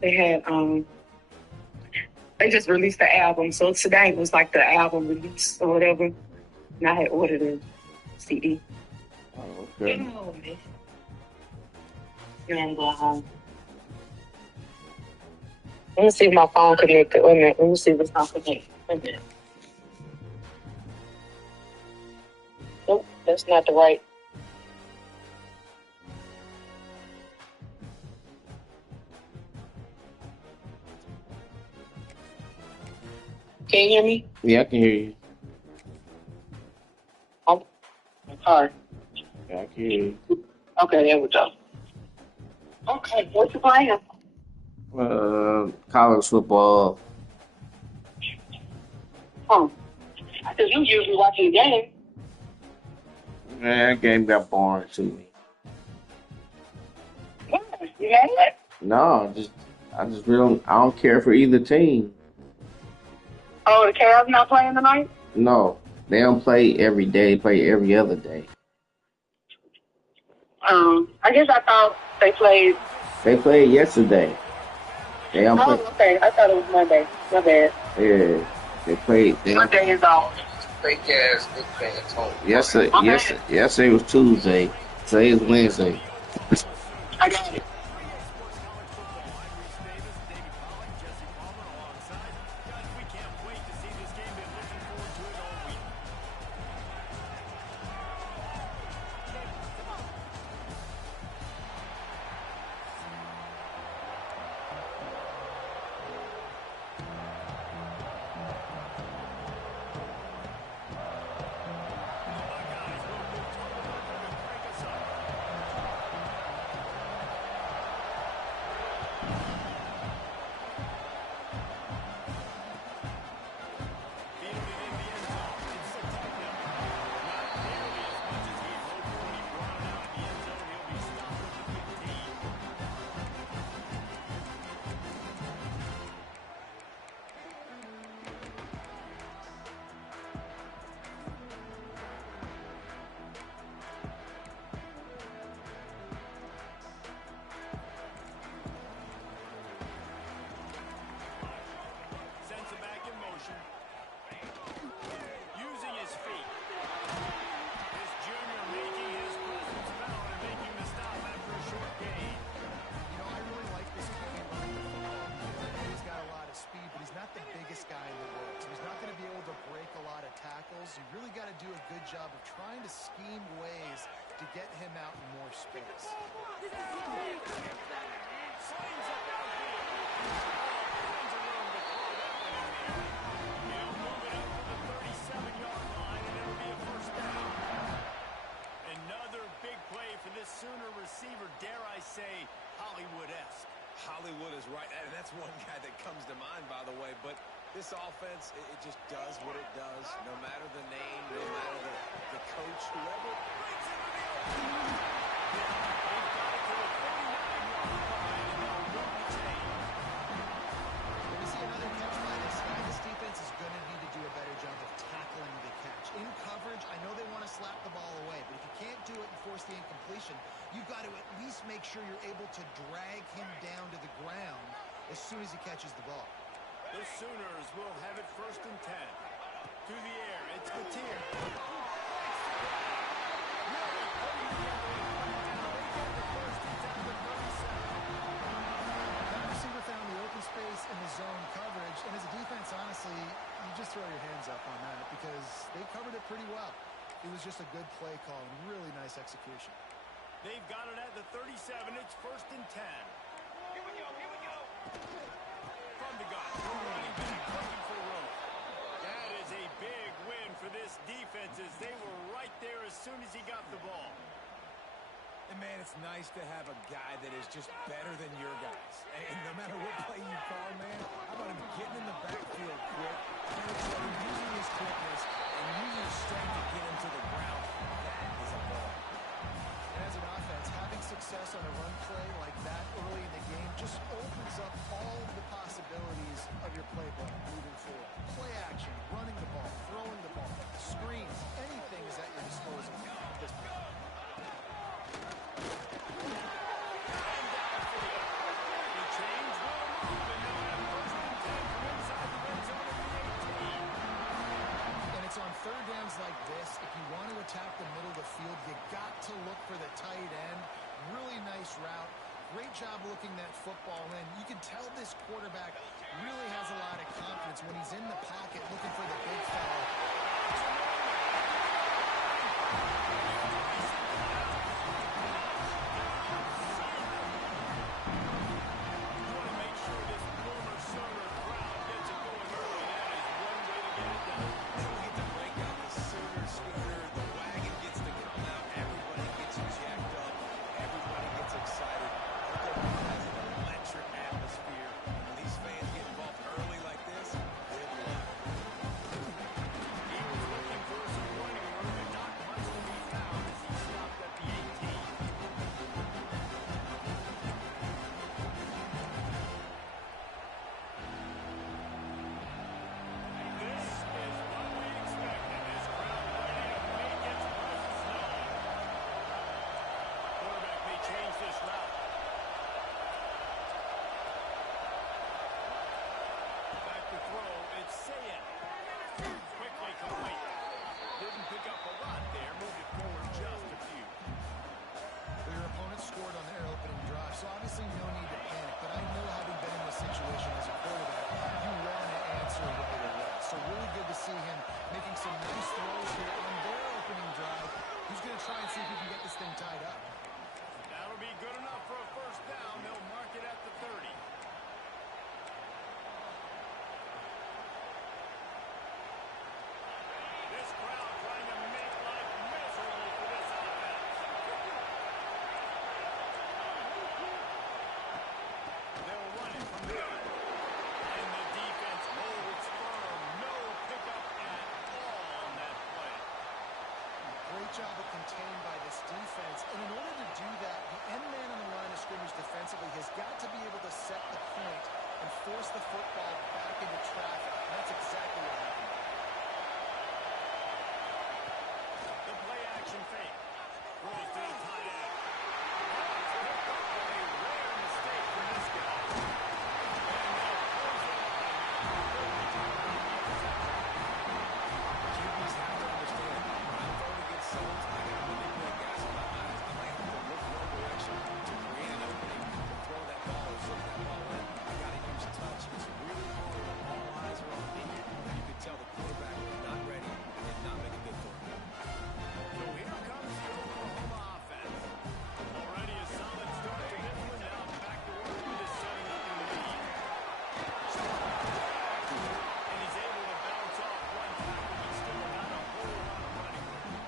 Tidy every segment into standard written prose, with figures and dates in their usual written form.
They had they just released the album, so today was like the album release or whatever. And I had ordered a CD. Oh, okay. Oh, man. And I'm going home. Let me see if my phone connected. Wait a minute. Let me see if it's not connected. Wait a minute. Nope, that's not the right. Can you hear me? Yeah, I can hear you. I'm sorry. Yeah, I can hear you. Okay, there we go. Okay, what you playing? College football. Because you usually watching the game. Man, that game got boring to me. You know what? No, I just really I don't care for either team. Oh, the Cavs not playing tonight? No, they don't play every day. They play every other day. I guess I thought they played. They played yesterday. They don't play. Okay. I thought it was Monday. My bad. Yeah, they played. Monday is off. Fake ass big fans home. Yesterday was Tuesday. Today is Wednesday. I got it. You really got to do a good job of trying to scheme ways to get him out in more space. Another big play for this Sooner receiver, dare I say, Hollywood-esque. Hollywood is right, and that's one guy that comes to mind, by the way, but this offense, it just does what it does, no matter the name, no matter the coach, whoever. We see another catch by this guy. This defense is going to need to do a better job of tackling the catch. In coverage, I know they want to slap the ball away, but if you can't do it and force the incompletion, you've got to at least make sure you're able to drag him down to the ground as soon as he catches the ball. The Sooners will have it 1st and 10. To the air, it's Gutierrez. That receiver found the open space in the zone coverage, and as a defense, honestly, you just throw your hands up on that because they covered it pretty well. It was just a good play call and really nice execution. They've got it at the 37. It's 1st and 10. Here we go. From the gun, running back, looking for room. That is a big win for this defense as they were right there as soon as he got the ball. And, man, it's nice to have a guy that is just better than your guys. And no matter what play you call, man, how about him getting in the backfield quick, using his quickness, and using his strength to get him to the ground. That is a ball. And as an offense, having success on a run play like that early in the game just opens up all of the possibilities of your playbook moving forward. Play action, running the ball, throwing the ball, screens, anything is at your disposal at this point. great job looking that football in. You can tell this quarterback really has a lot of confidence when he's in the pocket looking for the big fella. You want to make sure this former Sooner crowd gets it going early. That is one way to get it done. Then we get to break out the Sooner scooter. The wagon gets to come out. Everybody gets jacked up. Everybody gets excited. Oklahoma has an electric atmosphere. When these fans get involved early like this, good luck. He was looking for some running room and not much to be found as he stopped at the 18. This is what we expected. This crowd ready to make its presence known. Quarterback may change this route. Back to throw. It's Sayed. Quickly complete. Didn't pick up a lot there. Moved it forward just a few. Well, your opponent scored on their opening drive, so obviously no need to panic. But I know, having been in this situation as a quarterback, you want to answer right away. So really good to see him making some nice throws here on their opening drive. He's going to try and see if he can get this thing tied up. That'll be good enough for a first down. They'll mark it at the 30. This crowd trying to make life miserable for this offense. They'll run it from the gun. And the defense holds firm. No pickup at all on that play. Great job of contained by this defense. And in order to do that, the end man on the line of scrimmage defensively has got to be able to set the point and force the football back into traffic. And that's exactly what happened. The play action fake. Throws to the tight end. That's picked up on a rare mistake from this guy. And they'll close it out. QBs have to understand, when I'm throwing against zones, I got really good guys on my eyes. I might have to look one direction to create an opening, to throw that ball or slip that ball in. I got to use touch. It's really hard when all eyes are on me. You can tell the quarterback was not ready and did not make a good throw. So here comes the Oklahoma offense. Already a solid start to this one. Now back to work with his 7-0 lead. And he's able to bounce off one tackle, but still not a whole lot of running room.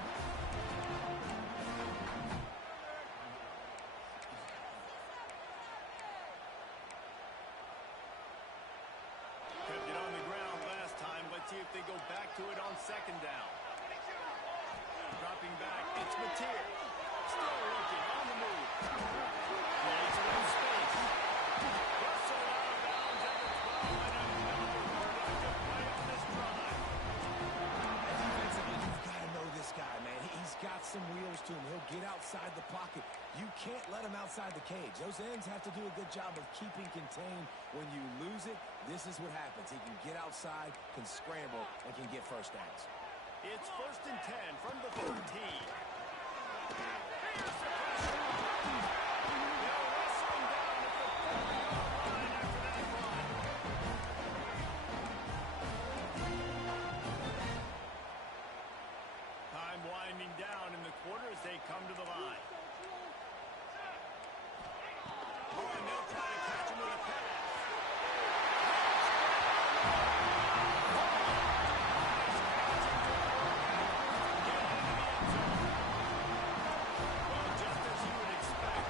Kept it on the ground last time. Let's see if they go back to it on second down. Dropping back, it's Mateer. Still looking, on the move. Creates a little space. Russell out of bounds at the 12, and another productive play on this drive. Defensively, you've got to know this guy, man. He's got some wheels to him. He'll get outside the pocket. You can't let him outside the cage. Those ends have to do a good job of keeping contained. When you lose it, this is what happens. He can get outside, can scramble, and can get first downs. It's 1st and 10 from the 13. They'll wrestle him down at the 40-yard line after that run. Time winding down in the quarter as they come to the line. Oh, and they'll try to catch him with a pass. Well, just as you would expect,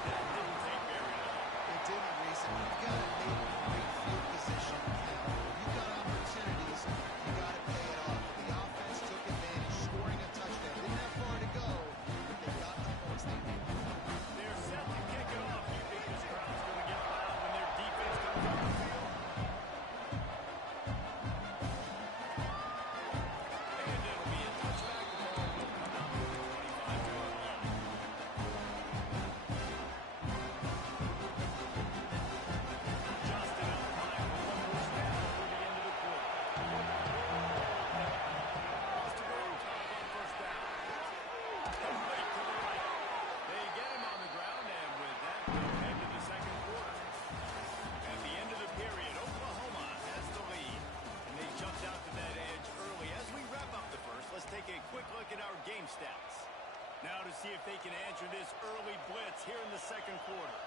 second quarter.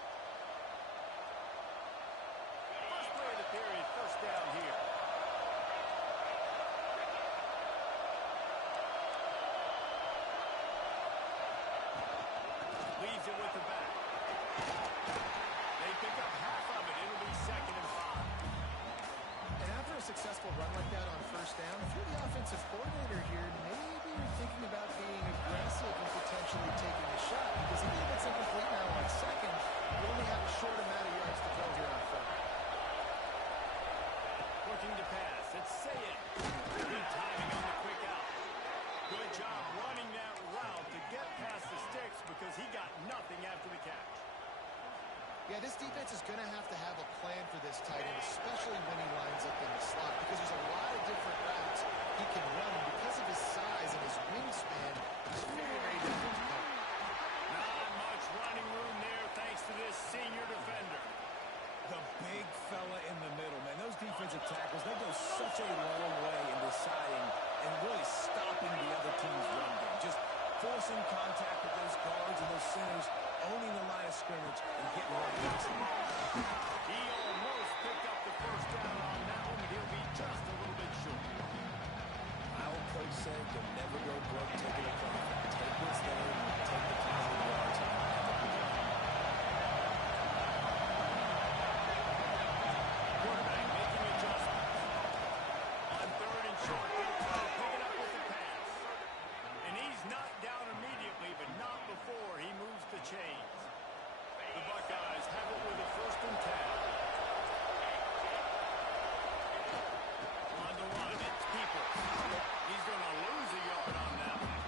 First play of the period, first down here. Leaves it with the back. They pick up half of it. It'll be 2nd and 5. And after a successful run like that on first down, if you're the offensive coordinator here, maybe you're thinking about being aggressive and potentially taking a shot, because even if it's incomplete now on second, you only have a short amount of yards to go here on third. Looking to pass. It's Sayed. Good timing on the quick out. Good job running that route to get past the sticks because he got nothing after the catch. Yeah, this defense is going to have a plan for this tight end, especially when he lines up in the slot, because there's a lot of different routes he can run. And because of his size and his wingspan, he's very, very difficult to cover. Not much running room there thanks to this senior defender. The big fella in the middle, man. Those defensive tackles, they go such a long way in deciding and really stopping the other team's run game. Just forcing contact with those guards and those centers, owning the line of scrimmage, and getting right into it. He almost picked up the first down on that one, but he'll be just a little bit short. My old coach said, you'll never go broke taking a profit. Take what's there, take the positive yards, and never complain. Quarterback making adjustments. On 3rd and short, they'll try to pick it up with the pass. And he's knocked down immediately, but not before he moves the chains. The Buckeyes have it with a 1st and 10. On the run, it's People. He's going to lose a yard on that one.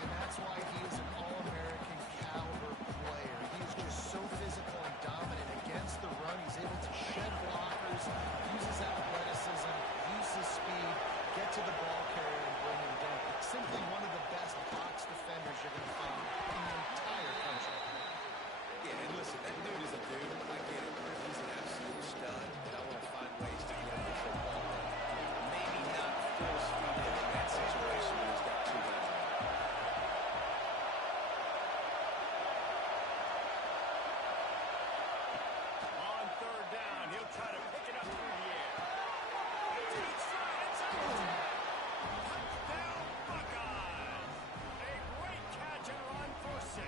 And that's why he is an All-American caliber player. He is just so physical and dominant against the run. He's able to shed blockers, uses athleticism, uses speed, get to the ball carrier and bring him down. Simply one of the best box defenders you're going to find in the entire country. Yeah, and listen, that dude is a dude. I get it. He's an absolute stud, and I want to find ways to get him the football. Maybe not full speed in that situation when he's got 2 guys. On 3rd down, he'll try to pick it up through the air. Deep shot, it's out. Touchdown, Buckeyes. A great catch and run for 6.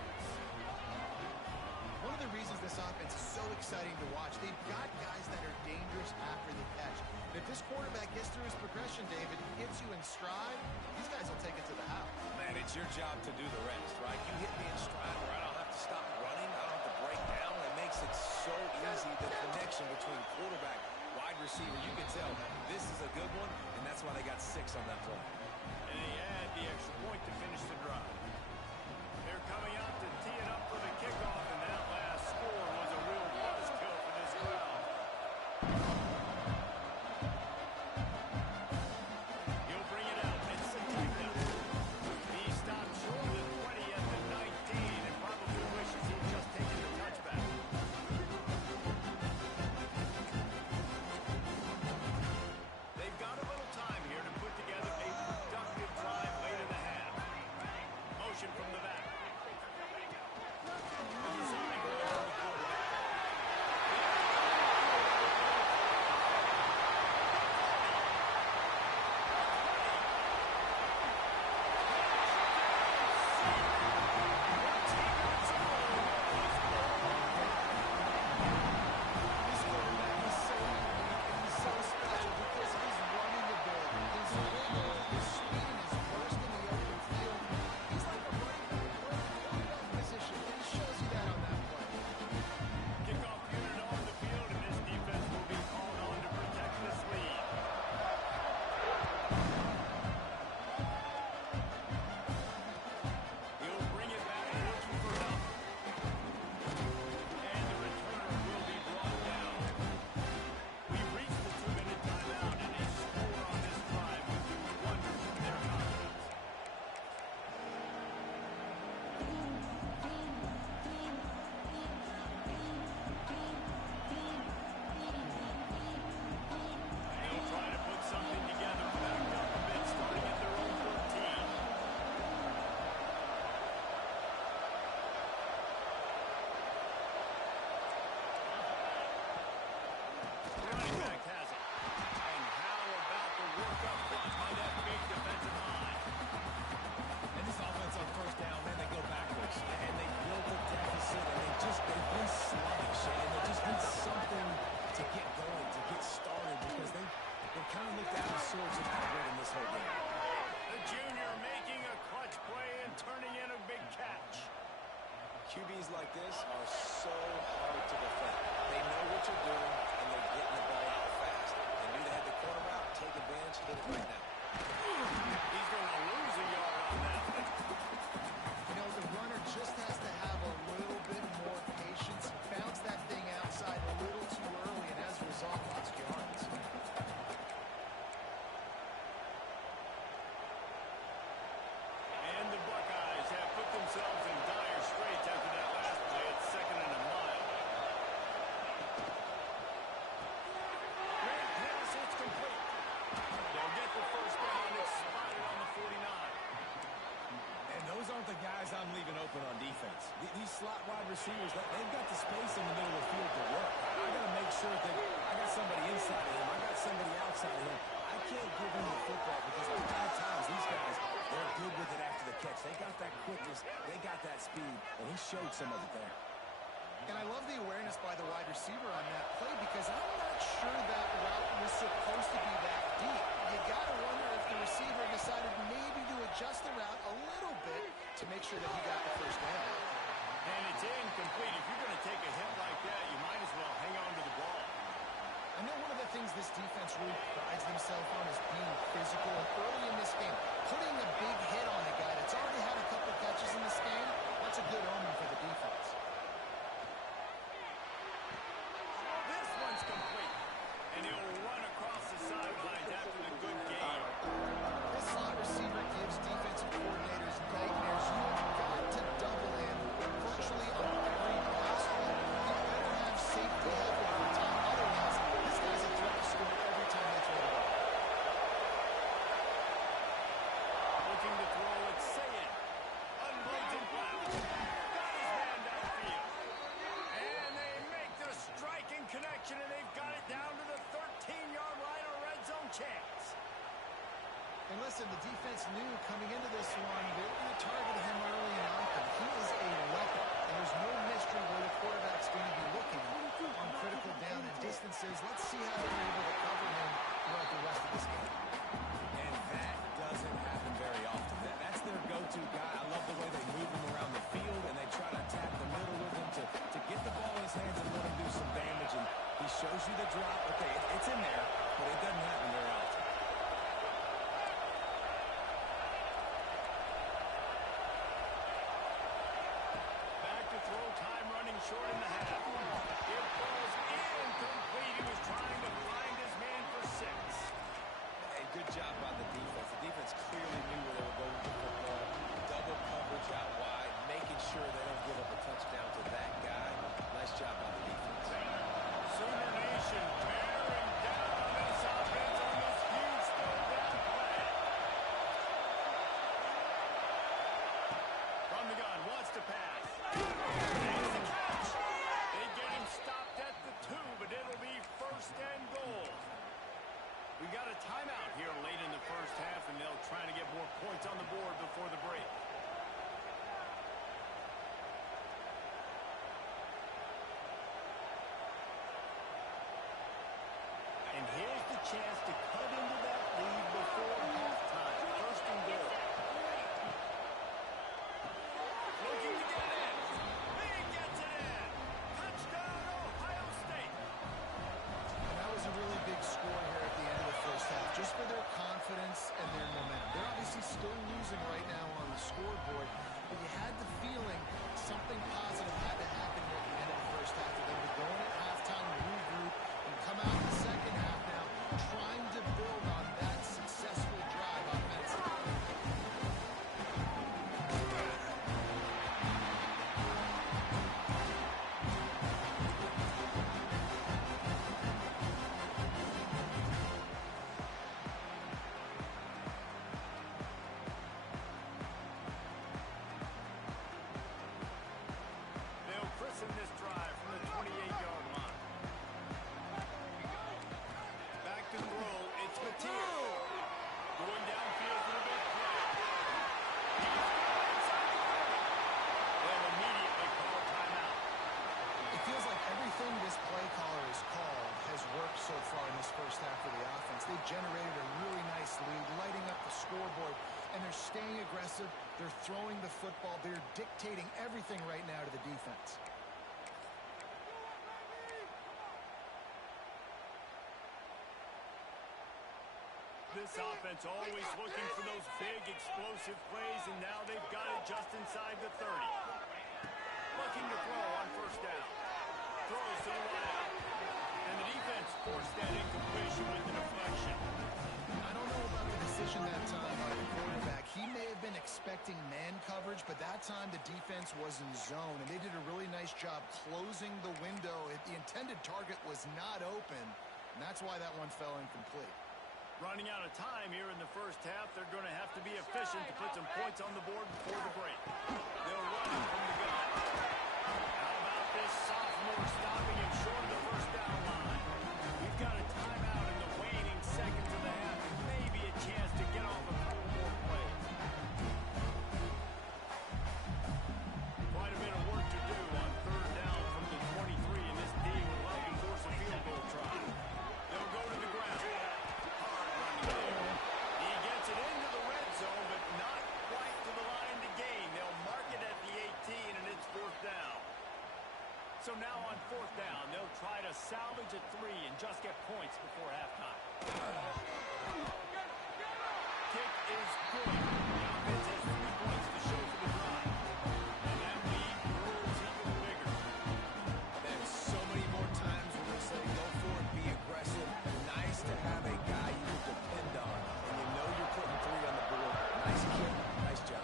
One of the reasons this offense is so exciting to watch, they've got guys that are dangerous after the catch. And if this quarterback gets through his progression, David, hits you in stride, these guys will take it to the house. Man, it's your job to do the rest, right? You hit me in stride where I don't have to stop running. I don't have to break down. It makes it so easy, the connection between quarterback, wide receiver. You can tell this is a good one, and that's why they got 6 on that play. And he had the extra point to finish the drive. They're coming out to tee it up for the kickoff, and that last score was a real buzzkill for this crowd. He'll bring it out. It's Sativa. He stopped short of the 20 at the 19 and probably wishes he'd just taken the touchback. They've got a little time here to put together a productive drive late in the half. Motion from the back. this are so hard to defend. They know what you're doing, and they're getting the ball out fast. They knew they had the corner route. Take advantage. Hit it right now. He's going to lose a yard on that. You know, the runner just has to have a little bit more patience. Bounce that thing outside a little too early, and as a result, lost yards. And the Buckeyes have put themselves in dire straits after that last play. It's 2nd and a mile. Great pass, it's complete. They'll get the first down. It's spotted on the 49. And those aren't the guys I'm leaving open on defense. These slot wide receivers, they've got the space in the middle of the field to work. I got to make sure that I got somebody inside of him. I got somebody outside of him. I can't give him the football because a lot of times these guys, they're good with it after the catch. They got that quickness. They got that speed. And he showed some of it there. And I love the awareness by the wide receiver on that play because I'm not sure that route was supposed to be that deep. You got to wonder if the receiver decided maybe to adjust the route a little bit to make sure that he got the first down. And it's incomplete. If you're going to take a hit like that, you might as well hang on to the ball. I know one of the things this defense really prides themselves on is being physical. And early in this game, putting a big hit on a guy that's already had a couple catches in this game, that's a good omen for the defense. This one's complete. And he'll run across the sidelines after the good game. This slot receiver gives defensive coordinators nightmares. You have got to double him virtually on every pass play. You better have safety help over time. Otherwise, this guy's a threat to score every time they throw the ball. Looking to throw it, Sayed. Unloads it well. Got his man downfield. And they make the striking connection, and they've got it down to the 13-yard line, a red zone chance. And listen, the defense knew coming into this one, they were going to target him early and often. He is a weapon, and there's no mystery where the quarterback's going to be looking on critical down and distances. Let's see how they're able to cover him throughout the rest of this game. And that doesn't happen very often. That's their go-to guy. I love the way they move him around the field, and they try to attack the middle with him to get the ball in his hands and let him do some damage. And he shows you the drop. Okay, it's in there, but it doesn't happen very often. Short in the half. It falls incomplete. He was trying to find his man for 6. Hey, good job by the defense. The defense clearly knew where they were going with the football. Double coverage out wide, making sure they don't give up a touchdown to that guy. Nice job by the defense. Sooner Nation bearing down on this offense on this huge third down play. From the gun, wants to pass. Stopped at the 2, but it'll be 1st and goal. We got a timeout here late in the first half, and they'll try to get more points on the board before the break. And here's the chance to cut into that lead before halftime. 1st and goal. Looking to get in. He gets it in. Touchdown, Ohio State. And that was a really big score here at the end of the first half, just for their confidence and their momentum. They're obviously still losing right now on the scoreboard, but you had the feeling something positive had to happen here at the end of the first half for them to go in at halftime, regroup, and come out in the second half now trying to build on that successful drive offensively. In this drive from the 28-yard line. Back to throw, it's Mateer. Going downfield for the big play. They'll immediately call timeout. It feels like everything this play caller has called has worked so far in this first half of the offense. They've generated a really nice lead, lighting up the scoreboard. and they're staying aggressive. They're throwing the football. They're dictating everything right now to the defense. This offense always looking for those big, explosive plays, and now they've got it just inside the 30. Looking to throw on first down. Throws to the right. And the defense forced that incompletion with the deflection. I don't know about the decision that time by the quarterback. He may have been expecting man coverage, but that time the defense was in zone, and they did a really nice job closing the window. The intended target was not open, and that's why that one fell incomplete. Running out of time here in the first half. They're going to have to be efficient to put some points on the board before the break. They'll run it from the gun. How about this sophomore stopping him short of the first down line? We've got a timeout in the waning seconds of the half, and maybe a chance to get off a couple more plays. Quite a bit of work to do on third down from the 23, and this D would love to force a field goal try. They'll go to the ground. He gets it into the red zone, but not quite to the line to gain. They'll mark it at the 18, and it's fourth down. So now on fourth down, they'll try to salvage a 3 and just get points before halftime. Kick is good. The offense has 3 points to show for the drive. And that lead grows even bigger. There's so many more times when they say go for it, be aggressive. Nice to have a guy you can depend on. And you know you're putting 3 on the board. Nice kick, nice job.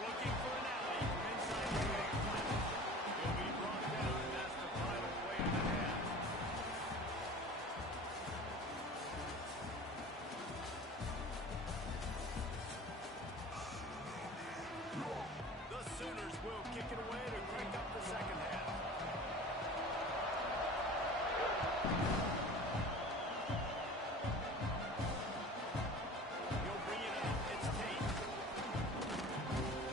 Looking for an alley from inside the 8. He'll be brought down, and that's the final play of the half. The Sooners will kick it away to crank up the second half. He'll bring it up. It's Tate.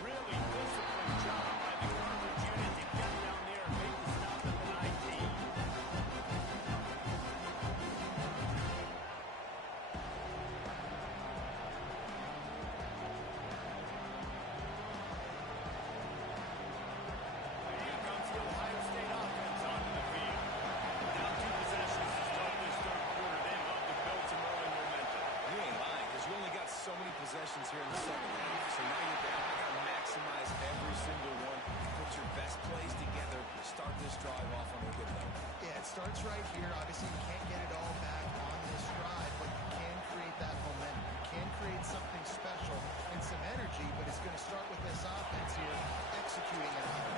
Really disciplined job by the coverage unit to get down there and make the stop at the 19. Here comes the Ohio State offense onto the field. Down 2 possessions to start this third quarter. They'd love to build some early momentum. You ain't lying, because you only got so many possessions here in the second half. So now you're down. You got to maximize every single one. Put your best plays together to start this drive off on a good note. Yeah, it starts right here. Obviously, you can't get it all back on this drive, but you can create that momentum. You can create something special and some energy, but it's going to start with this offense here executing it out.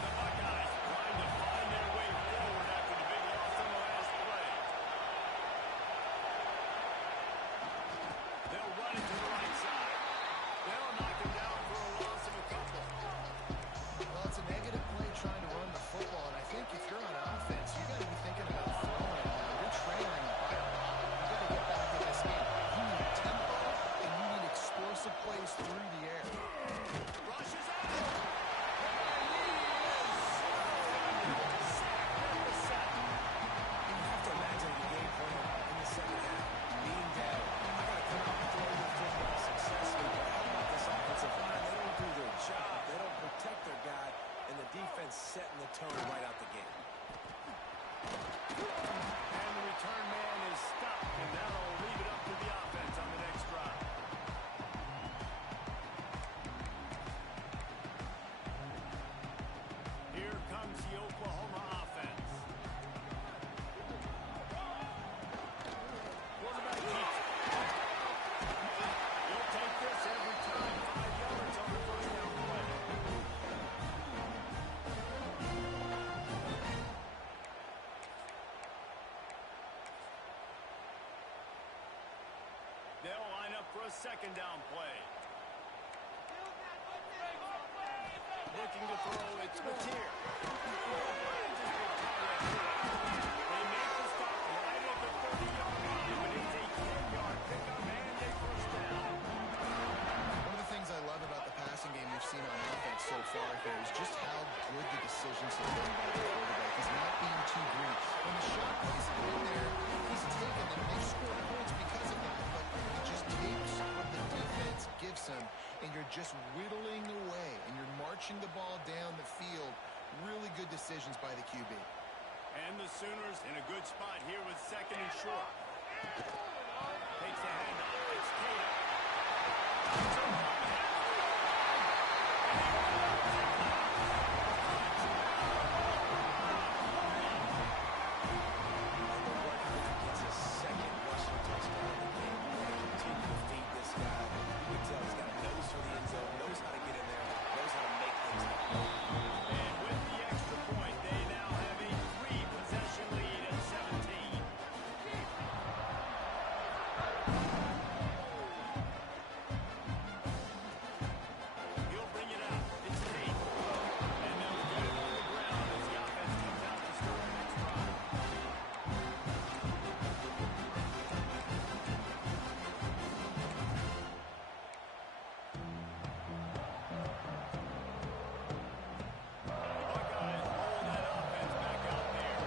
The Buckeyes trying to find their way forward after the big loss on the last play. They'll run it to the right side. They'll knock him down for a loss of a couple. Well, it's a negative play trying to run the football, and I think if you're on offense, you got to be thinking about throwing it now. You're trailing by a lot. You got to get back in this game. You need tempo, and you need explosive plays through the air. Rushes out. And he is sacked at the 7. You have to imagine the game plan in the second half. Being down, I got to come out and throw the football successfully. But how about this offensive line? They don't do their job. They don't protect their guy, and the defense setting the tone right out the gate. And the return man is stopped, and that'll leave it up to the offense on the next drive. Here comes the Oklahoma offense. Quarterback keeps it. He'll take this every time. 5 yards on the first down play. They'll line up for a second down play. Looking to throw, it's Mateer. They make the stop right at the 30-yard line, but it's a 10-yard pickup and a first down. One of the things I love about the passing game we've seen on offense so far here is just how good the decisions have been by the quarterback. He's not being too greedy. When the shot plays in there, he's taken them. They've scored points because of that, but he just takes decisions by the QB. And the Sooners in a good spot here with 2nd and short. Takes a handoff. It's Tatum. Gets his 2nd rushing touchdown of the game. We're going to continue to feed this guy. You can tell he's got a nose for the end zone, knows how to get in there, knows how to make things happen. And with the extra point, they now have a 3-possession lead at 17. He'll bring it out. It's Tate. And they'll get it on the ground as the offense comes out to start the next drive. Buckeyes roll that offense back out there.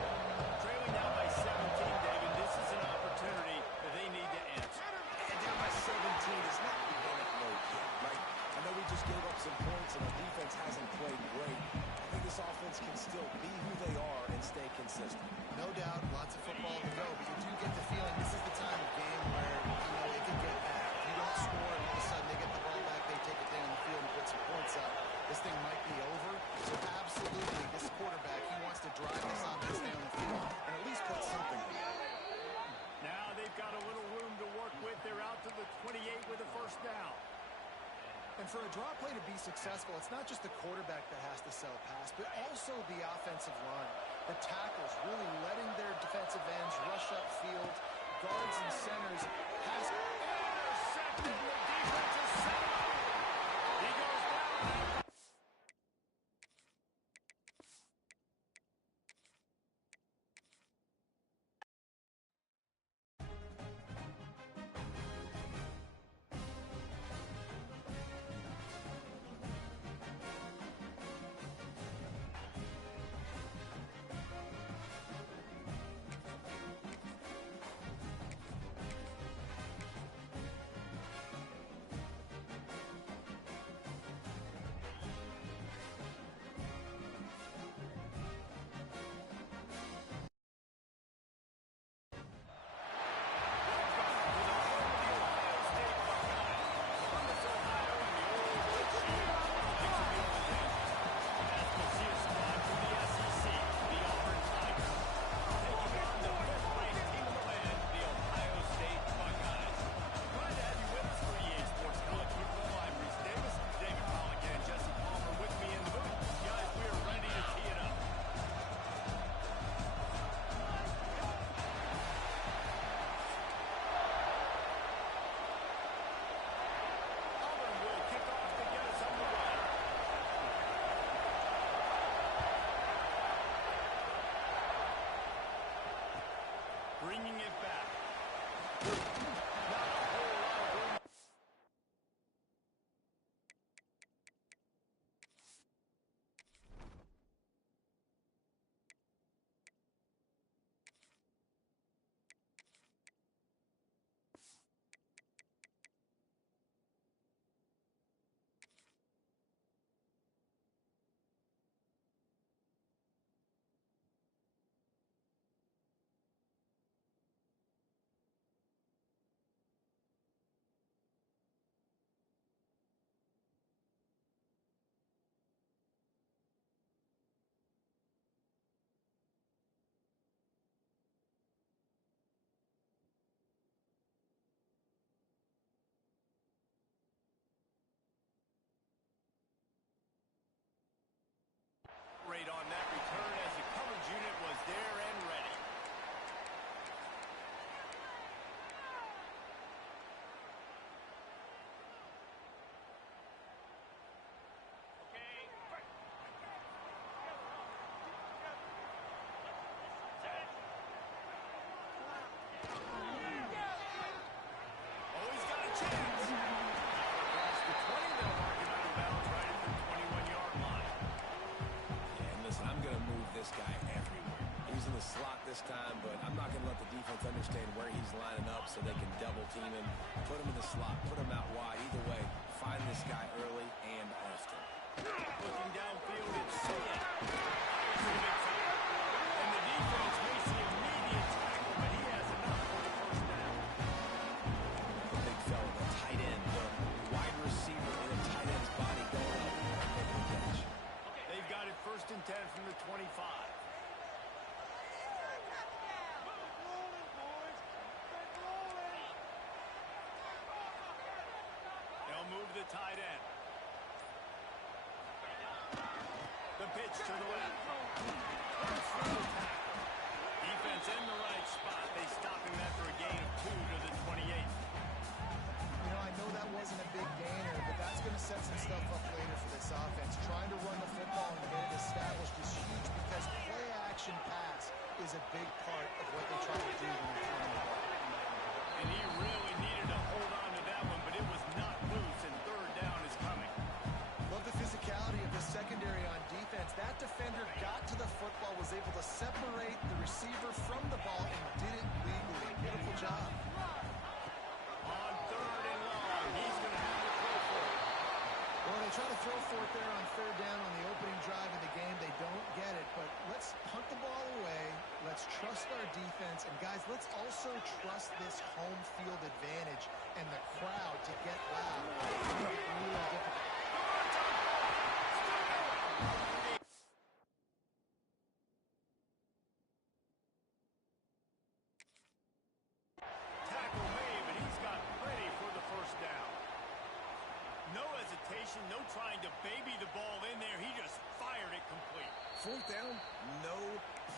Trailing now by 17, David. This is an opportunity that they need to answer. And down by 17 is not the panic mode yet, right? I know we just gave up some points and our defense hasn't played great. I think this offense can still be who they are and stay consistent. No doubt, lots of football to go, but you do get the feeling this is the time of game where, it can get bad. If you don't score and all of a sudden they get the ball back, they take it down the field and put some points up, this thing might be over. So absolutely, this quarterback, he wants to drive this offense down the field and at least put something in it. Now they've got a little room to work with. They're out to the 28 with a first down. And for a draw play to be successful, it's not just the quarterback that has to sell pass, but also the offensive line. The tackles really letting their defensive ends rush upfield, guards and centers pass. Intercepted. The defense is set up. He goes down. Bringing it back. Not a whole lot of room. Rate on that return as the coverage unit was there and ready. Oh, he's got a chance. Across the 20, they'll mark him out of bounds right at the 21-yard line. And listen, I'm going to move this guy everywhere. He's in the slot this time, but I'm not going to let the defense understand where he's lining up so they can double team him, put him in the slot, put him out wide. Either way, find this guy early and often. Looking downfield, it's Sayed. And the defense may see immediate tackle, but he has enough for the first down. The big fella, the tight end, the wide receiver in a tight end's body going up and making a catch. They've got it 1st and 10 from the 25. They'll move the tight end. The pitch to the left. Defense in the right spot. They stop him after a gain of 2 to the 28. You know, I know that wasn't a big gainer, but that's going to set some stuff up later for this offense. Trying to run the football and get it established is huge because play-action pass is a big part of what they try to do when they're throwing the ball. And he really needed to hold on to that one, but it was not loose, and 3rd down is coming. Love the physicality of the secondary on defense. That defender got to the football, was able to separate the receiver from the ball, and did it legally. Beautiful job. On 3rd and long, he's going to have to throw for it. Well, they try to throw for it there on 3rd down on the opening drive of the game. They don't get it, but let's punt the ball away. Let's trust our defense. And, guys, let's also trust this home field advantage and the crowd to get loud. It's really difficult. Tackle made, but he's got plenty for the 1st down. No hesitation, no trying to baby the ball in there. He just fired it complete. 4th down, no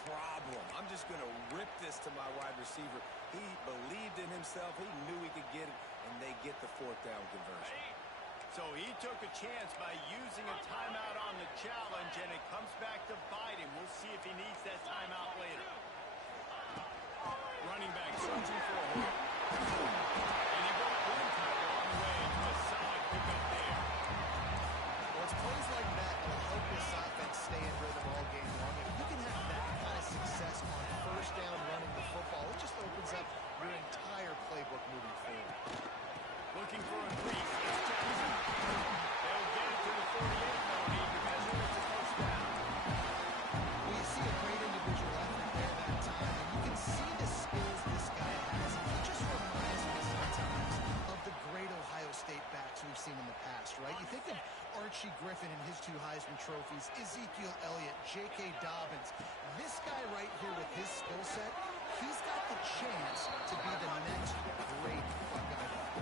problem. I'm just going to rip this to my wide receiver. He believed in himself. He knew he could get it, and they get the 4th down conversion. So he took a chance by using a timeout on the challenge, and it comes back to bite him. We'll see if he needs that timeout later. Running back searching for a hole. And he broke one tackle on the way to a solid pickup there. Well, it's plays like that that will help this offense stay in rhythm all game long. If you can have that kind of success on 1st down running the football, it just opens up your entire playbook moving forward. Looking for a crease. It's Jackson. They'll get it to the 48, no need to measure it to 1st down. Well, you see a great individual effort there that time, and you can see the skills this guy has. He just reminds me sometimes of the great Ohio State backs we've seen in the past, right? You think of Archie Griffin and his 2 Heisman trophies, Ezekiel Elliott, J.K. Dobbins. This guy right here with his skill set, he's got the chance to be the next great Buckeye back.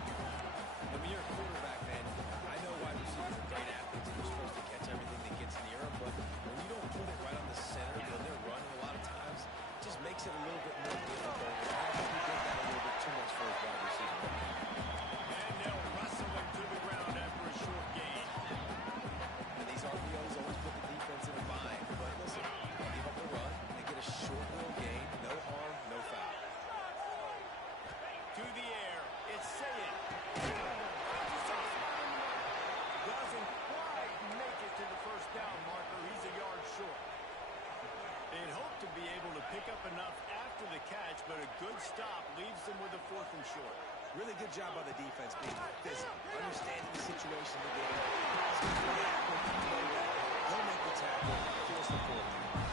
And when you're a quarterback, man, I know wide receivers are great athletes and you're supposed to catch everything that gets near them, but when you don't put it right on the center when they're running a lot of times, it just makes it a little bit more difficult. I think he did that a little bit too much for his wide receiver. And they'll wrestle him to the ground after a short gain. And these RPOs always put the defense in a bind, but listen, they give up the run, they get a short little gain, no harm, no foul. To the air, it's Sayed. Doesn't quite make it to the 1st down marker. He's a yard short. They'd hoped to be able to pick up enough after the catch, but a good stop leaves them with a 4th and short. Really good job by the defense being physical, understanding the situation of the game. They'll make the tackle, force the 4th down.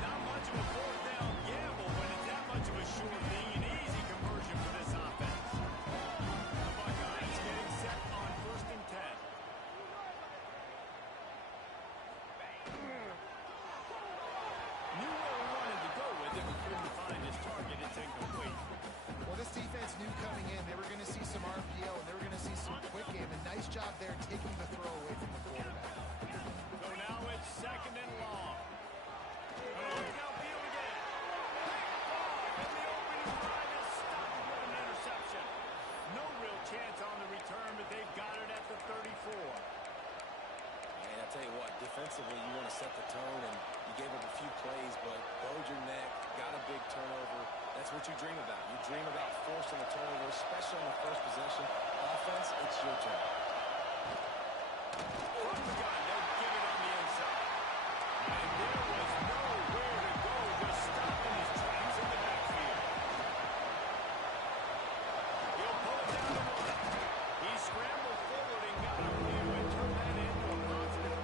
Not much of a 4th down gamble when it's that much of a short thing. An easy conversion for this offense. The Buckeyes getting set on 1st and 10. Knew where he wanted to go with it, but couldn't find his target. It's incomplete. Well, this defense knew coming in they were going to see some RPO and they were going to see some quick game. And nice job there taking the throw away from the quarterback. So now it's 2nd and long. Going downfield again. Picked off, and the opening drive is stopped with an interception. No real chance on the return, but they've got it at the 34. And I tell you what, defensively, you want to set the tone, and you gave up a few plays, but bowed your neck, got a big turnover. That's what you dream about. You dream about forcing a turnover, especially on the 1st possession. Offense, it's your turn. From the gun, they'll give it on the inside. And there was nowhere to go, just stopping his tracks in the backfield. He'll pull it down the line. He scrambled forward and got a few and turned that into a positive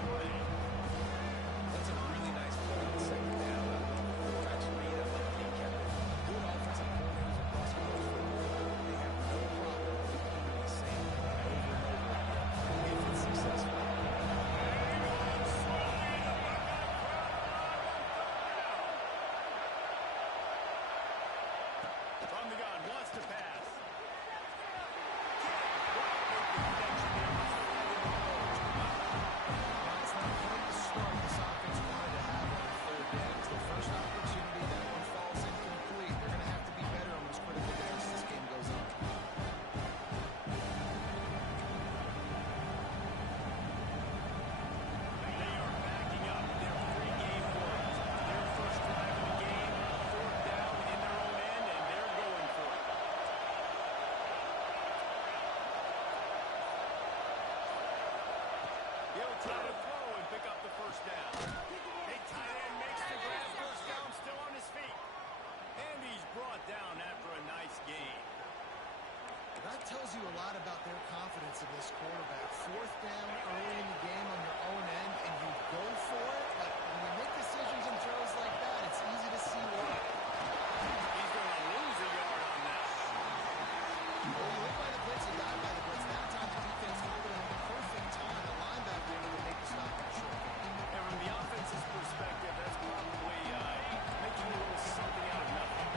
From the gun, wants to pass. It's not quite the start this offense wanted to have on third down. It's the first opportunity. That one falls incomplete. They're going to have to be better on those critical downs as this game goes on. They are backing up their three-game words. Their first drive of the game, fourth down in their own end, and they're going for it. He'll try to throw and pick up the first down. A tight end makes the grab, first down, still on his feet. And he's brought down after a nice gain. That tells you a lot about their confidence in this quarterback. Fourth down early in the game on your own end, and you go for it. But when you make decisions and throws like that, it's easy to see why. He's going to lose a yard on that. Well, you hit by the blitz, you dive by the blitz. That time the defense held it at the perfect time. The linebacker able to make the stop on short game. And from the offense's perspective, that's probably making a little something out of nothing.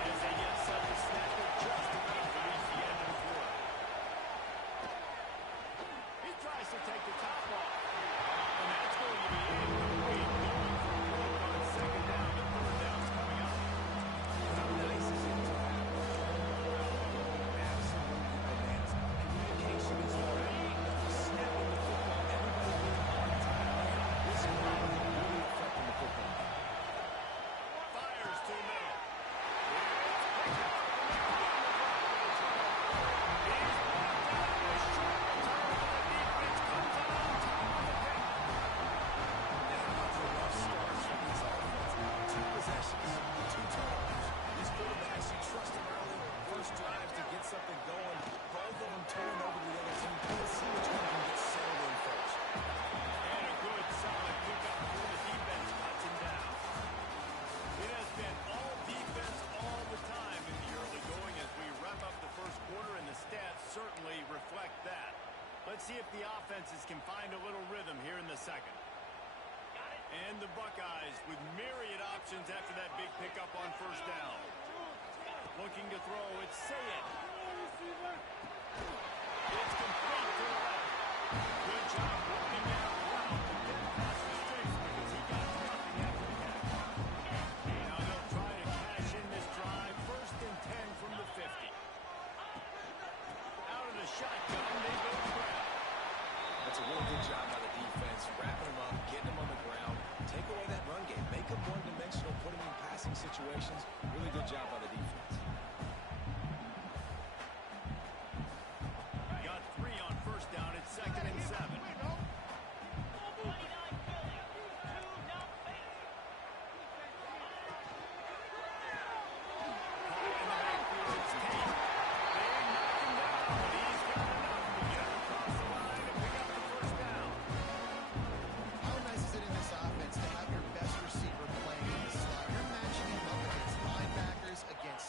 As they get set to snap it just about to reach the end of the quarter. He tries to take the top off. And that's going to be incomplete. Going for broke on second down. The third down's coming up. How nice is it to have absolutely bananas? Communication is great. Snapping the football, everybody being on time. This is really affecting the football game. Fires to the middle. Drives to get something going. Both of them turn over to the other team. Let's see which one can get settled in first. And a good, solid pickup for the defense cuts him down. It has been all defense all the time in the early going as we wrap up the first quarter, and the stats certainly reflect that. Let's see if the offenses can find a little rhythm here in the second. And the Buckeyes with myriad options after that big pickup on first down. Looking to throw, it's Sayed. It's complete to the left. Good job working that route to get past the sticks because he got nothing after the catch. Now they'll try to cash in this drive. First and 10 from the 50. Out of the shotgun, they go to grab. That's a really good job by the defense, wrapping them up, getting them on the ground, take away that run game, make them one-dimensional, put them in passing situations. Really good job by the defense. Got 3 on first down. It's second and 7.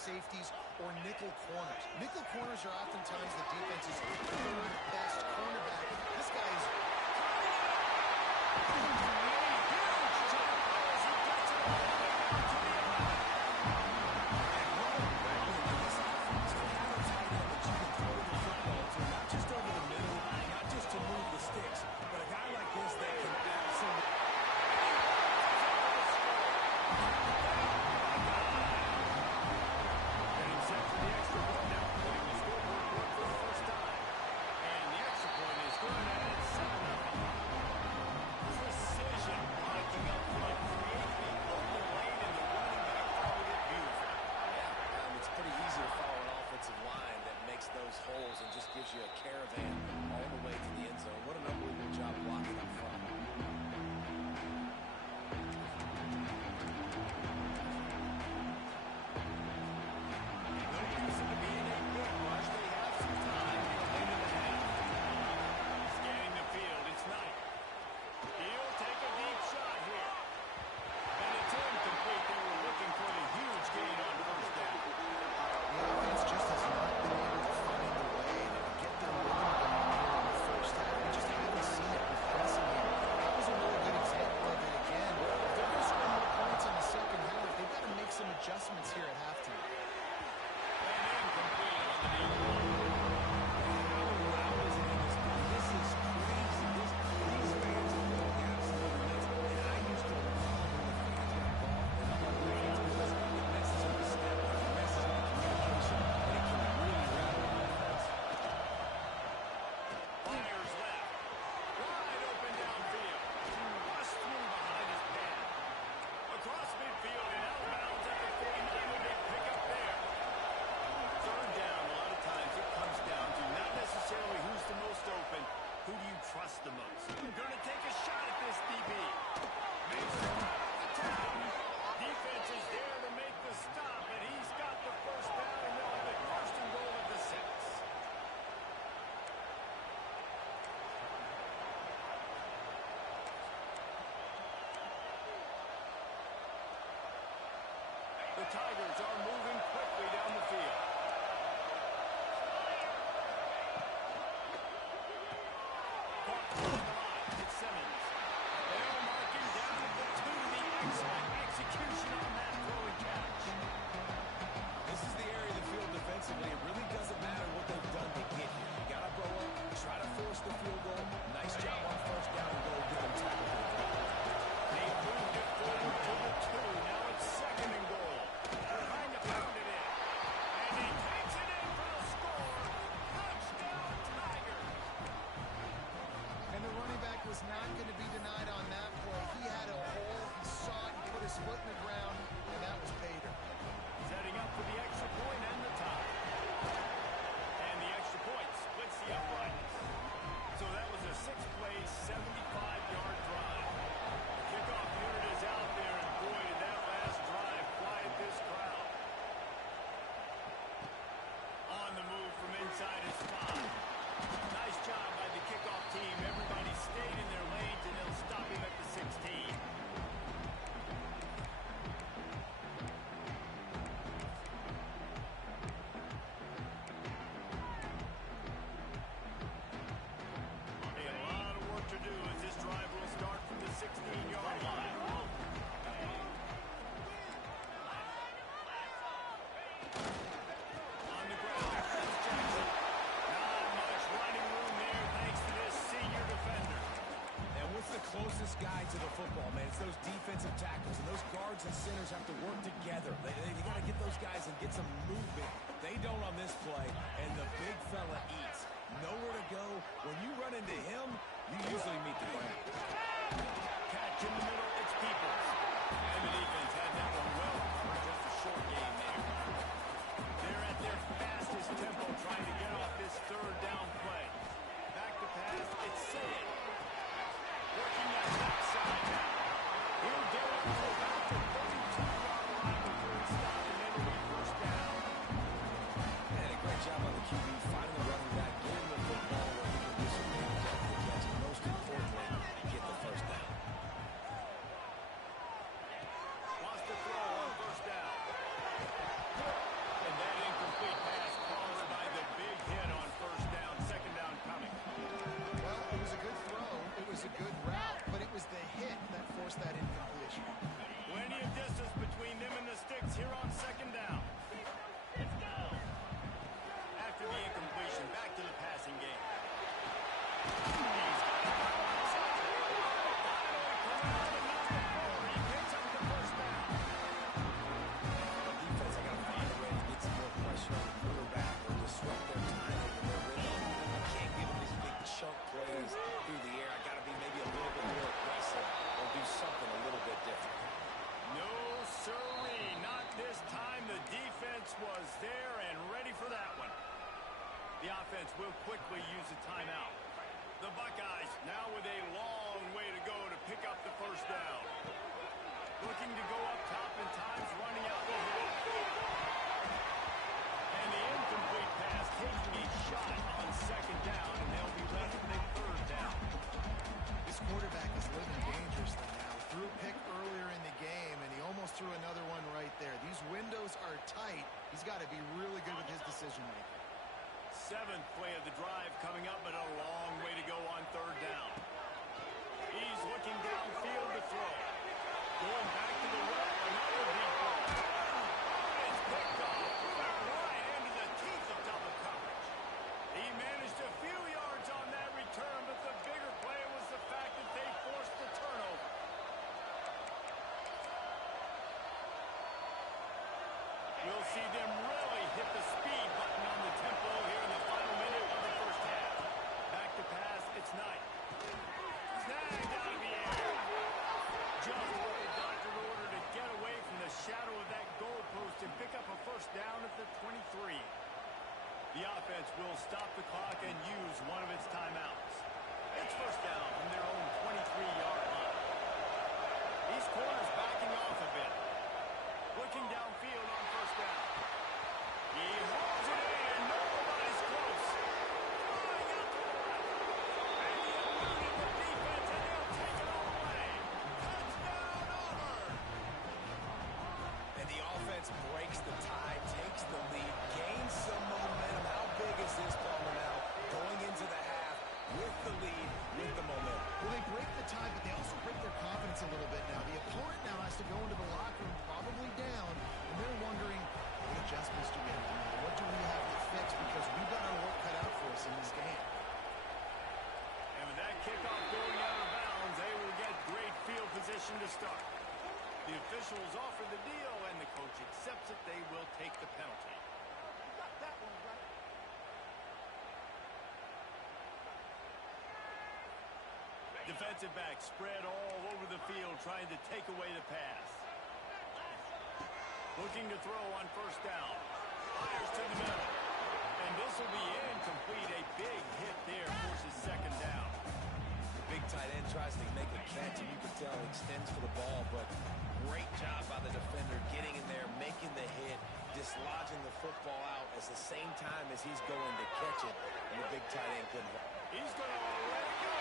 Safeties or nickel corners. Nickel corners are oftentimes the defense's third best cornerback. This guy is not just over the middle, not just to move the sticks, but a guy like this that can absolutely... those holes and just gives you a caravan all the way to the end zone. What an unbelievable job blocking up front. No reason to be in a big rush. They have some time here late in the half. Scanning the field, it's Knight. He'll take a deep shot here. And it's incomplete. They were looking for the huge gain on first down. the offense just has not been able to find a way to get their rhythm going here in the first half. We just haven't seen it with pressing here. That was a really good example of it again. If they're going to score more points in the second half, they've got to make some adjustments here at halftime. trust the most. Gonna take a shot at this DB. Mason, the tap. Defense is there to make the stop, and he's got the first down, and they'll have it first and goal at the 6. The Tigers are moving quickly down the field. It's Simmons. They're marking down at the 2. The excellent execution on that throw and catch. This is the area of the field defensively. It really doesn't matter what they've done to get here. You got to go up, try to force the field goal. Nice job on first down and go get them tackled. They moved it forward to the 2. Now it's second and goal. They're trying to pound it in. And he takes it in for the score. Touchdown, Tigers. And the running back was not going to be denied on that play. He had a hole, he saw it, he put his foot in the ground, and that was Pater. Setting up for the extra point and the tie. And the extra point splits the uprights. So that was a 6-play, 75-yard drive. The kickoff unit is out there, and boy, did that last drive quiet this crowd. On the move from inside his 5. Nice job by the kickoff team. Everybody stayed in their lanes, and they'll stop him at the 16. A lot of work to do as this drive will start from the 16-yard line. On the ground, that's Jackson. Not much running room there thanks to this senior defender. And what's the closest guy to the football, man? It's those defensive tackles, and those guards and centers have to work together. They got to get those guys and get some movement. They don't on this play, and the big fella eats. Nowhere to go. When you run into him, you usually meet the ground. Catch in the middle, it's Peoples. And the defense had that one well for just a short game there. They're at their fastest tempo trying to get off this third down play. Back to pass, it's Sid. Working that backside now. He'll get up to about the 32-yard line before he stops, and then it'll be first down. And a great job on the QB, finding the running back, getting the football where he can do some damage after the catch, and most importantly, get the first down. Wants to throw on first down. And that incomplete pass caused by the big hit on first down. Second down coming. Well, it was a good throw, it was a good route, but it was the hit that forced that incompletion. Plenty of distance between them and the sticks here on second down. After the incompletion, back to the passing game. He's got it down outside. Finally, around to number 4. He picks up the first down. Defense, I got to find a way to get some more pressure on the quarterback or disrupt their timing and their rhythm. I can't give them these big chunk plays through the air. I got to be maybe a little bit more aggressive or do something a little bit different. No, sirree, not this time. The defense was there and ready for that one. The offense will quickly use a timeout. The Buckeyes now with a long way to go to pick up the first down. Looking to go up top in times, running out the hill. And the incomplete pass taking a shot on second down, and they'll be left with a third down. This quarterback is living dangerously now. Threw a pick earlier in the game, and he almost threw another one right there. These windows are tight. He's got to be really good with his decision-making. 7th play of the drive coming up, but a long way to go on third down. He's looking downfield to throw. Going back to the right, another deep ball. It's picked off right into the teeth of double We'll see them really hit the speed button on the tempo here in the final minute of the first half. Back to pass, it's Knight. Snagged out of the air. Just what the doctor ordered to get away from the shadow of that goalpost and pick up a first down at the 23. The offense will stop the clock and use one of its timeouts. It's first down from their own 23-yard line. These corners backing off a bit. Looking downfield on first down. He holds it in. Nobody's close. Flying out to the right. And he eluded the defense, and he'll take it all away. Touchdown, Auburn. And the offense breaks the tie, takes the lead, gains some momentum. How big is this, Palmer, now? Going into the half with the lead, with the momentum. Well, they break the tie, but they also break their confidence a little bit now. The opponent now has to go into the locker room probably down, and they're wondering, what adjustments do we have to make? What do we have to fix? Because we've got our work cut out for us in this game. And with that kickoff going out of bounds, they will get great field position to start. The officials offer the deal, and the coach accepts it. They will take the penalty. Got that one right. Defensive back spread all over the field trying to take away the pass. Looking to throw on first down. Fires to the middle. And this will be incomplete. A big hit there forces second down. The big tight end tries to make a catch, and you can tell he extends for the ball, but great job by the defender getting in there, making the hit, dislodging the football out at the same time as he's going to catch it, and the big tight end couldn't. He's going to already go.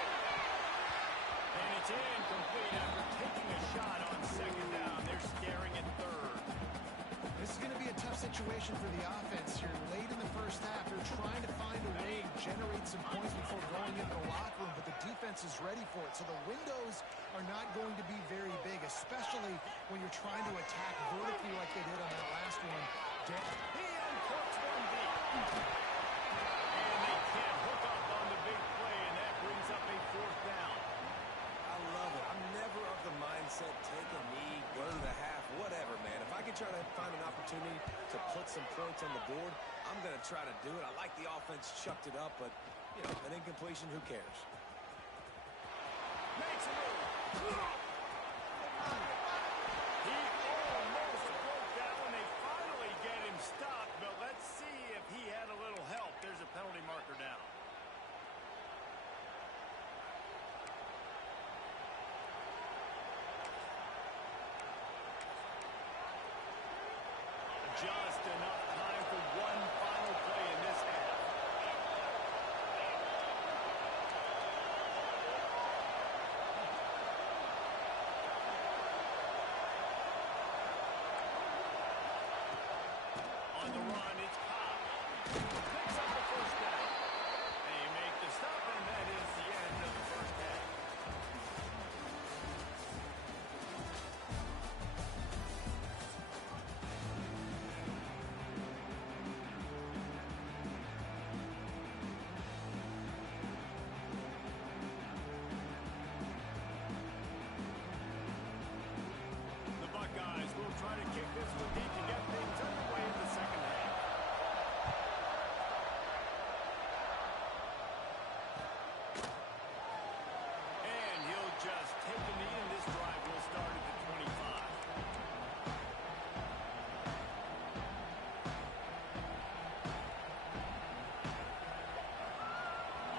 And it's incomplete after taking a shot on second down. They're staring at third. This is going to be a tough situation for the offense here. Late in the first half, they're trying to find a way to generate some points before going into the locker room, but the defense is ready for it. So the windows are not going to be very big, especially when you're trying to attack vertically like they did on that last one. He uncorks one deep. And they can't hook up on the big play, and that brings up a fourth down. I love it. I'm never of the mindset, take a knee, go to the half, whatever, man. If I can try to find an opportunity to put some points on the board, I'm going to try to do it. I like the offense chucked it up, but, you know, an incompletion, who cares? Makes a move. He almost broke that one. They finally get him stopped, but let's see if he had a little help. There's a penalty marker down. Just enough time for one final play in this half. On the run, it's Cobb. Picks up the first down. They make the stop, and that is the end of the first half. The Buckeyes will try to kick this one deep to get things underway in the second half. And he'll just take a knee, and this drive will start at the 25.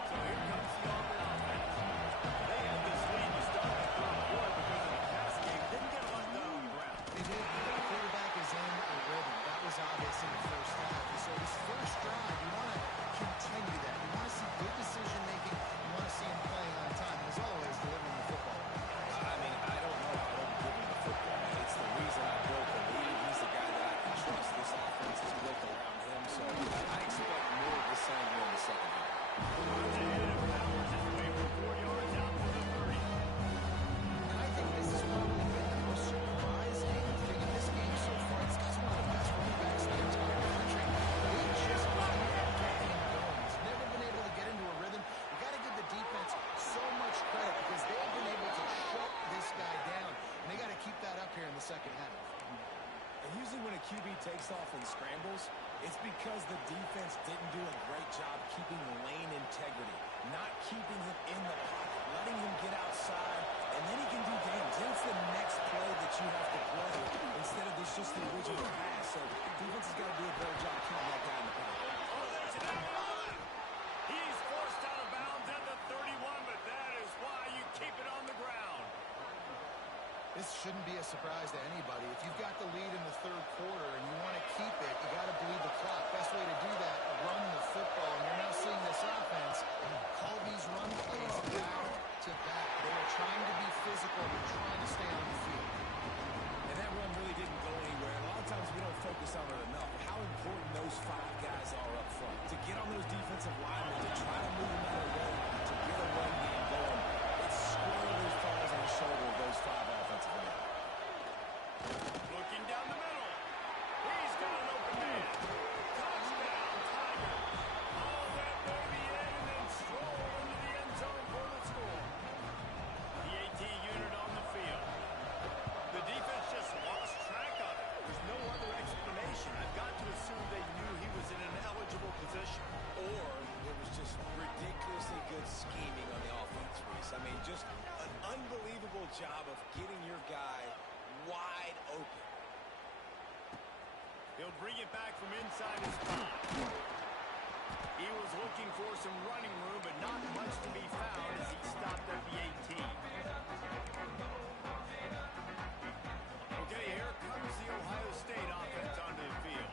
So here comes the Auburn offense. They had this lead to start the third quarter because of the pass game. Didn't get a lot done on the ground. They did. The quarterback is in a rhythm. That was obvious in the first half. And so this first drive, you want to continue that. You want to see good decision-making. You want to see him playing on time. And as always, delivering the football. I mean, I don't know how to give him the football, man. It's the reason I built the lead. He's the guy that I can trust. This offense is built around him. So I expect more of the same here in the second half. Runs ahead of Powers is away for 4 yards out to the 30. And I think this is probably been the most surprising thing in this game so far. This guy's one of the best running backs in the entire country. They just can't get him going. He's never been able to get into a rhythm. You got to give the defense so much credit because they've been able QB takes off and scrambles, it's because the defense didn't do a great job keeping lane integrity, not keeping him in the pocket, letting him get outside, and then he can do damage. Then it's the next play that you have to play instead of just the original pass. So defense has got to do a better job keeping that guy in the pocket. Oh, there's an end run. He's forced out of bounds at the 31, but that is why you keep it on the ground. This shouldn't be a surprise to anybody. If you've got the lead in the third quarter and you want to keep it, you got to bleed the clock. Best way to do that, run the football. And you're now seeing this offense call these run plays back to back. They are trying to be physical. They're trying to stay on the field. And that run really didn't go anywhere. And a lot of times we don't focus on it enough. How important those 5 guys are up front. To get on those defensive linemen, to try to move them out of the way, to get a run game going. It squarely falls on the shoulder of those 5 offensive men. Looking down the middle. He's got an open man. Touchdown, Tiger. All that baby in and then stroll into the end zone for the score. The AT unit on the field. The defense just lost track of it. There's no other explanation. I've got to assume they knew he was in an eligible position. Or it was just ridiculously good scheming on the offense, Reese. I mean, just an unbelievable job of getting your guy wide open. He'll bring it back from inside his spot. He was looking for some running room, but not much to be found as he stopped at the 18. Okay, here comes the Ohio State offense onto the field.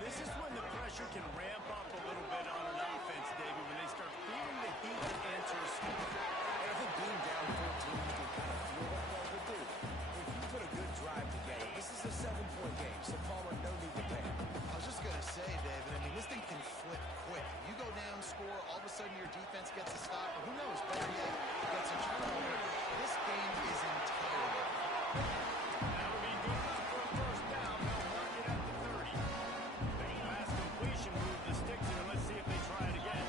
This is when the pressure can ramp up a little bit on an offense, David, when they start feeling the heat to answer a score. And I think being down 14, you can kind of feel that way. But dude, if you put a good drive together, this is a 7-point game, so Palmer, no need to panic. I was just going to say, David, I mean, this thing can flip quick. You go down, score, all of a sudden your defense gets a stop, or who knows, better yet, gets a turnover. This game is entirely. That would be good enough for a first down. They'll mark it at the 30. Pass completion, move the sticks in, and let's see if they try it again.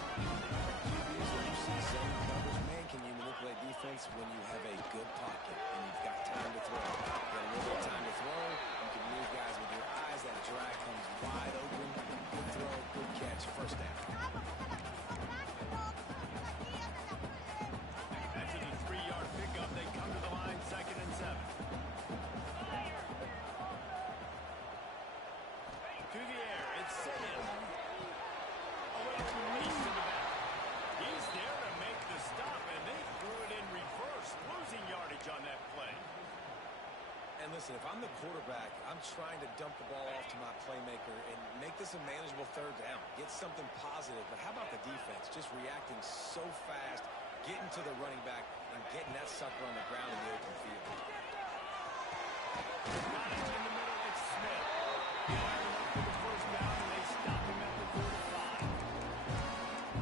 QBs, when you see zone coverage, man, can you manipulate defense when you have a good pocket and you've got time to throw? You got a little bit of time to throw. You can move guys with your eyes. That drag comes wide open. Good throw, good catch, first down. After the 3-yard pickup, they come to the line, 2nd and 7. To the air, it's Sayers. A little release to the back. He's there to make the stop, and they threw it in reverse, losing yardage on that play. And listen, if I'm the quarterback, I'm trying to dump the ball off to my playmaker and make this a manageable 3rd down. Get something positive. But how about the defense? Just reacting so fast, getting to the running back, and getting that sucker on the ground in the open field. Got it in the middle, it's Smith. He lined him up for the first down, and they stop him at the 45.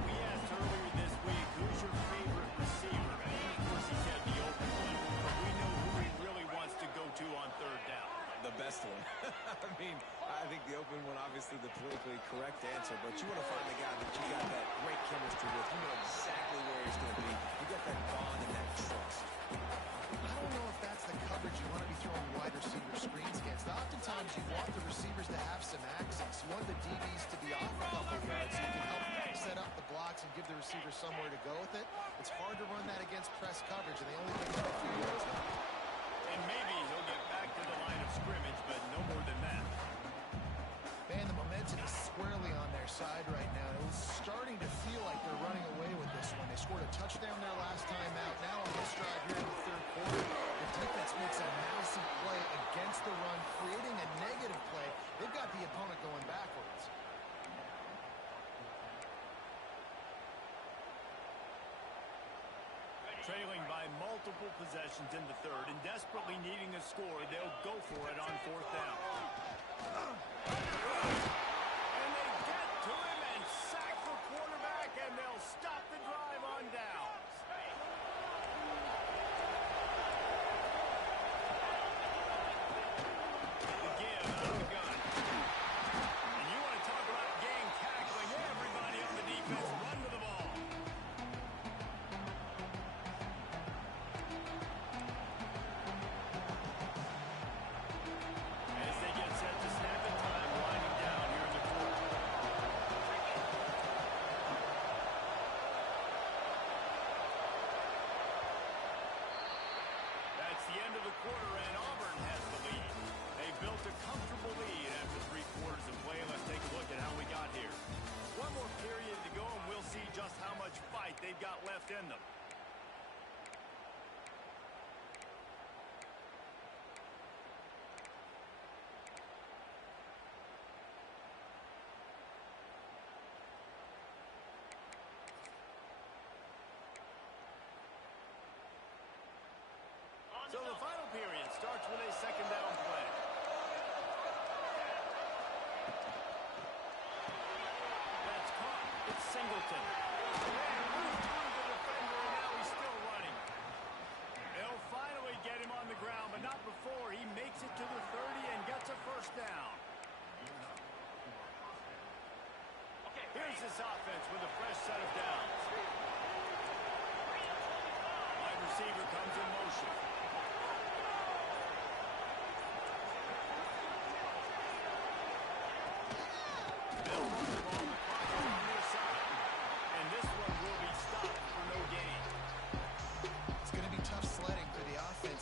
We asked earlier this week, who's your favorite receiver? And of course he said the open one, but we know who he really wants to go to on 3rd down. The best one. I mean, I think the open one, obviously the politically correct answer, but you want to find the guy that you got that great chemistry with. You know exactly where he's going to be. You got that bond and that trust. I don't know if that's the coverage you want to be throwing wide receiver screens against. Oftentimes you want the receivers to have some access. You want the DBs to be off a couple of yards so you can help set up the blocks and give the receiver somewhere to go with it. It's hard to run that against press coverage, and they only give up a few yards now. And maybe he'll get back to the line of scrimmage, but no more than that. Man, the momentum is squarely on their side right now. It was starting to feel like they're running away with this one. They scored a touchdown their last time out. Now on this drive here in the 3rd quarter, the defense makes a massive play against the run, creating a negative play. They've got the opponent going backwards. Trailing by multiple possessions in the 3rd and desperately needing a score, they'll go for it on 4th down. And they get to him and sack the quarterback, and they'll stop the drive on downs. Again, out of the gun. And you want to talk about gang tackling, everybody on the defense run to the ball. As they get set to snap it, extend them. So the final period starts with a second down play. That's caught. It's Singleton. And moved through the defender, and now he's still running. They'll finally get him on the ground, but not before he makes it to the 30 and gets a first down. Here's this offense with a fresh set of downs. Wide receiver comes in motion.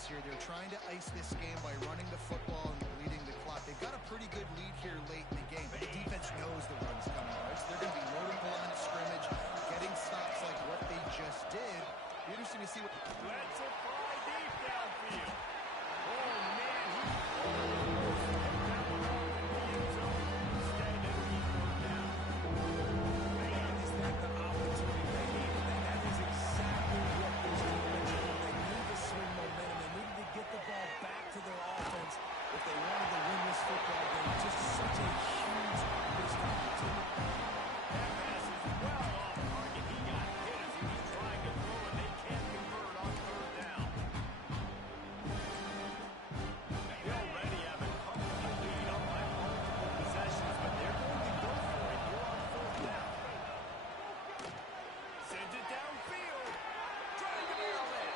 Here. They're trying to ice this game by running the football and bleeding the clock. They've got a pretty good lead here late in the game, but the defense knows the run's coming. Right? So they're going to be loading the line of scrimmage, getting stops like what they just did. Be interesting to see what... Let's it fly deep downfield. Oh, man. Instead, it'll be third down. Man, is that the opportunity they needed? That is exactly what those defenses need. They need to swing momentum. Get the ball back to their offense if they wanted to win this football game. Just such a huge missed opportunity. That pass is well off target. He got hit as he was trying to throw, and they can't convert on third down. They already have a comfortable lead up by multiple possessions, but they're going to go for it here on fourth down. Sends it downfield. Trying to nail it.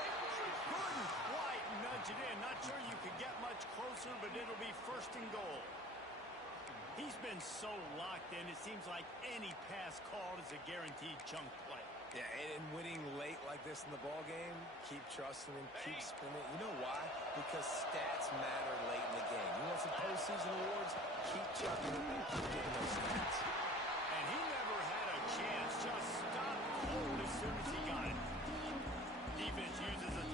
Couldn't quite nudge it in. Not sure you could get much closer, but it'll be first and goal. He's been so locked in, it seems like any pass called is a guaranteed chunk play. Yeah, and winning late like this in the ball game, keep trusting him, keep spinning. You know why? Because stats matter late in the game. You want some postseason awards? Keep chucking them and keep getting those stats. And he never had a chance. Just stopped cold as soon as he got it. Defense uses a